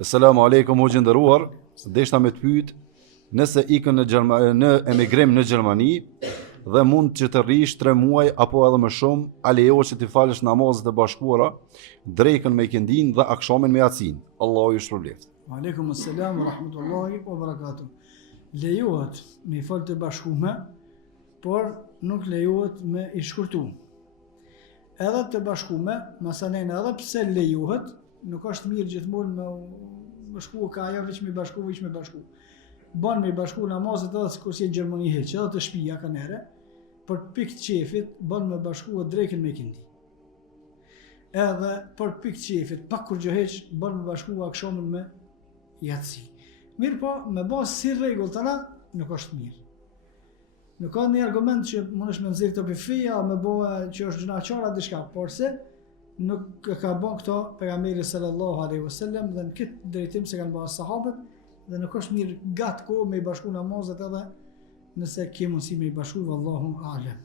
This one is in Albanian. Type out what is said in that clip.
Selamu alaikum, o gjendëruar, deshta me të pyet, nëse ikën në emigrim në Gjermani dhe mund që të rrish 3 muaj apo edhe më shumë, a lejohet që të falësh namazet e bashkuara, drekën me ikindin dhe akshamin me yacin. Allahu ju shpërbleft. Aleikum assalam wa rahmatullahi wa barakatuh. Lejohet me fal të bashkume, por nuk lejohet me i shkurtu. Edhe të bashkume, masanen edhe pse lejohet, nuk është mirë gjithmonë me bashku ka ajo veç me bashku. Ban me bashku namazet edhe sikur si në Gjermani hiç, edhe të shtëpia kanë herë, për pikë të qefit ban me bashku drekën me ikindi. Edhe për pikë të qefit, pak kur gjë hiç, ban me bashku akshamin me yatsi. Mirë po, me bazë si rregull tëra, nuk është mirë. Nuk ka një argument që mundesh me nxjerr të pifia, me bëhe që është gjunaqara diçka, por se nuk ka bën këto pejgamberi sallallahu alaihi wasallam dhe në këtë drejtim se kanë bërë sahabët dhe nuk është mirë gat kohë me i bashku namazet edhe nëse ke mundësi me i bashku, vallahu a'lam.